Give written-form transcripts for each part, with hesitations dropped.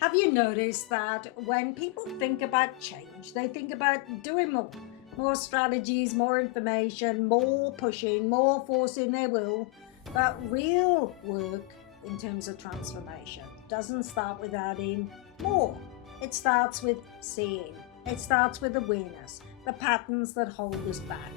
Have you noticed that when people think about change, they think about doing more? More strategies, more information, more pushing, more forcing their will. But real work in terms of transformation doesn't start with adding more. It starts with seeing, it starts with awareness, the patterns that hold us back.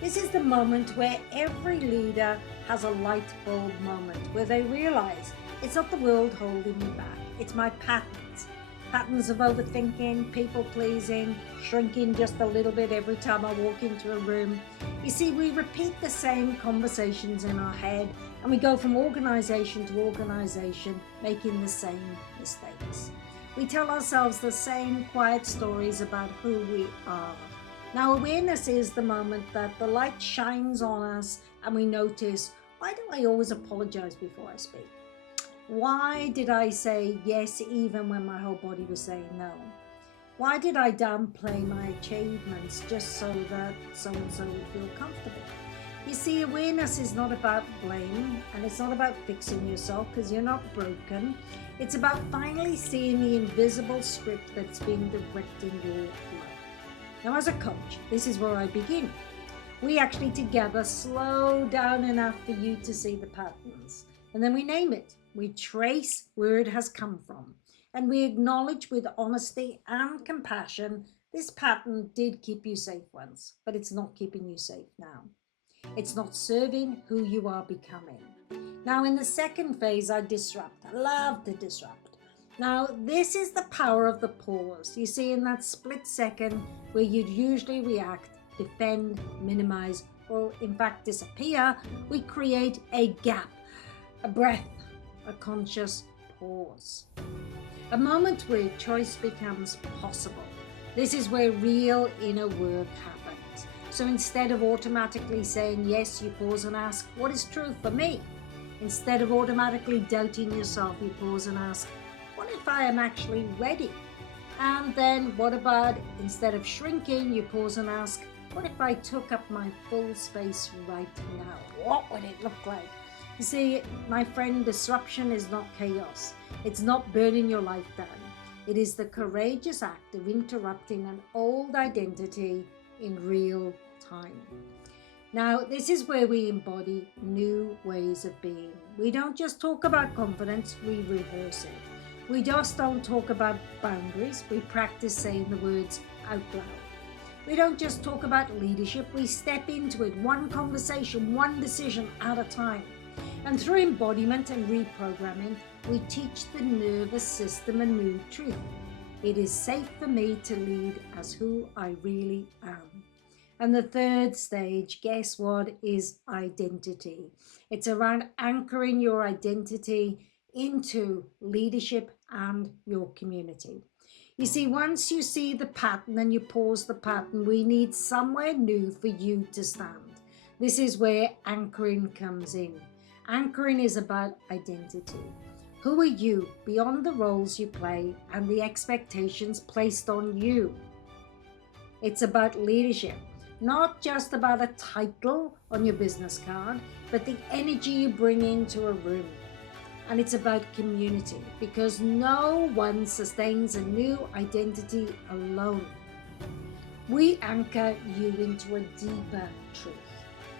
This is the moment where every leader has a light bulb moment where they realize it's not the world holding me back, it's my patterns. Patterns of overthinking, people pleasing, shrinking just a little bit every time I walk into a room. You see, we repeat the same conversations in our head and we go from organization to organization making the same mistakes. We tell ourselves the same quiet stories about who we are. Now, awareness is the moment that the light shines on us and we notice, why do I always apologize before I speak? Why did I say yes even when my whole body was saying no? Why did I downplay my achievements just so that so and so would feel comfortable? You see, awareness is not about blame and it's not about fixing yourself because you're not broken. It's about finally seeing the invisible script that's being directing your life. Now, as a coach, this is where I begin. We actually together slow down enough for you to see the patterns. And then we name it. We trace where it has come from. And we acknowledge with honesty and compassion this pattern did keep you safe once, but it's not keeping you safe now. It's not serving who you are becoming. Now, in the second phase, I disrupt. I love to disrupt. Now, this is the power of the pause. You see, in that split second where you'd usually react, defend, minimize, or in fact disappear, we create a gap, a breath, a conscious pause. A moment where choice becomes possible. This is where real inner work happens. So instead of automatically saying yes, you pause and ask, what is true for me? Instead of automatically doubting yourself, you pause and ask, what if I am actually ready? And then what about, instead of shrinking, you pause and ask, what if I took up my full space right now? What would it look like? You see, my friend, disruption is not chaos. It's not burning your life down. It is the courageous act of interrupting an old identity in real time. Now, this is where we embody new ways of being. We don't just talk about confidence, we rehearse it. We just don't talk about boundaries, we practice saying the words out loud. We don't just talk about leadership, we step into it one conversation, one decision at a time. And through embodiment and reprogramming, we teach the nervous system a new truth. It is safe for me to lead as who I really am. And the third stage, guess what, is identity. It's around anchoring your identity into leadership and your community. You see, once you see the pattern and you pause the pattern, we need somewhere new for you to stand. This is where anchoring comes in. Anchoring is about identity. Who are you beyond the roles you play and the expectations placed on you? It's about leadership, not just about a title on your business card, but the energy you bring into a room. And it's about community because no one sustains a new identity alone. We anchor you into a deeper truth.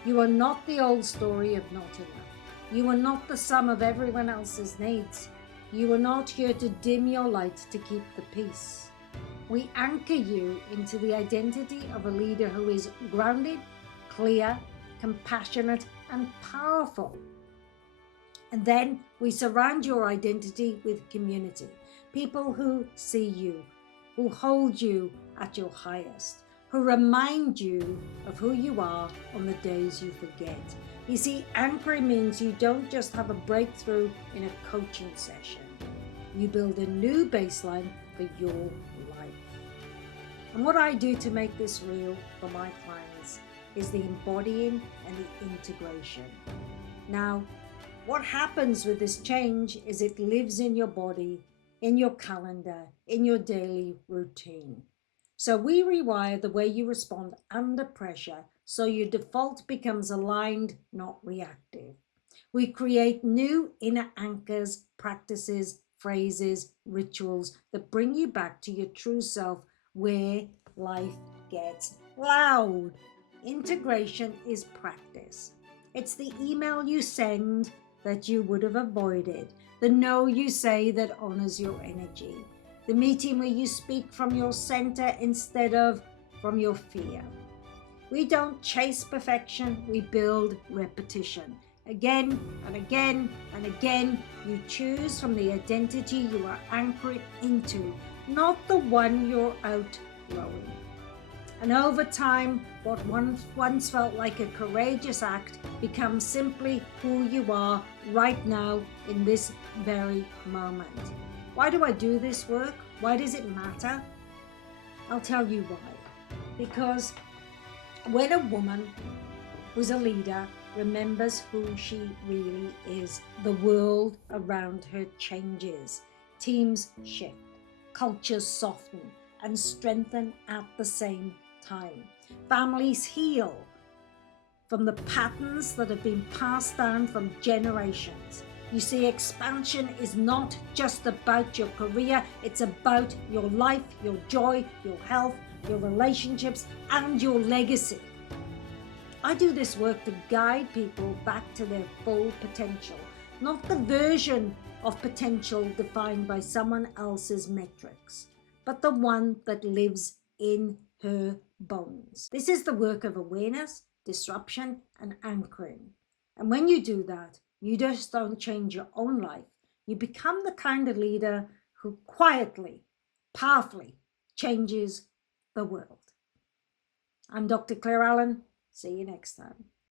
You are not the old story of not enough. You are not the sum of everyone else's needs. You are not here to dim your light to keep the peace. We anchor you into the identity of a leader who is grounded, clear, compassionate, and powerful. And then we surround your identity with community, people who see you, who hold you at your highest, who remind you of who you are on the days you forget. You see, anchoring means you don't just have a breakthrough in a coaching session. You build a new baseline for your life. And what I do to make this real for my clients is the embodying and the integration. Now, what happens with this change is it lives in your body, in your calendar, in your daily routine. So we rewire the way you respond under pressure so your default becomes aligned, not reactive. We create new inner anchors, practices, phrases, rituals that bring you back to your true self where life gets loud. Integration is practice. It's the email you send that you would have avoided, the no you say that honors your energy, the meeting where you speak from your center instead of from your fear. We don't chase perfection, we build repetition. Again and again and again, you choose from the identity you are anchored into, not the one you're outgrowing. And over time, what once felt like a courageous act becomes simply who you are right now in this very moment. Why do I do this work? Why does it matter? I'll tell you why. Because when a woman who's a leader remembers who she really is, the world around her changes. Teams shift, cultures soften and strengthen at the same time. Families heal from the patterns that have been passed down from generations. You see, expansion is not just about your career, it's about your life, your joy, your health, your relationships, and your legacy. I do this work to guide people back to their full potential, not the version of potential defined by someone else's metrics, but the one that lives in her bones. This is the work of awareness, disruption, and anchoring. And when you do that, you just don't change your own life. You become the kind of leader who quietly, powerfully changes the world. I'm Dr. Claire Allen. See you next time.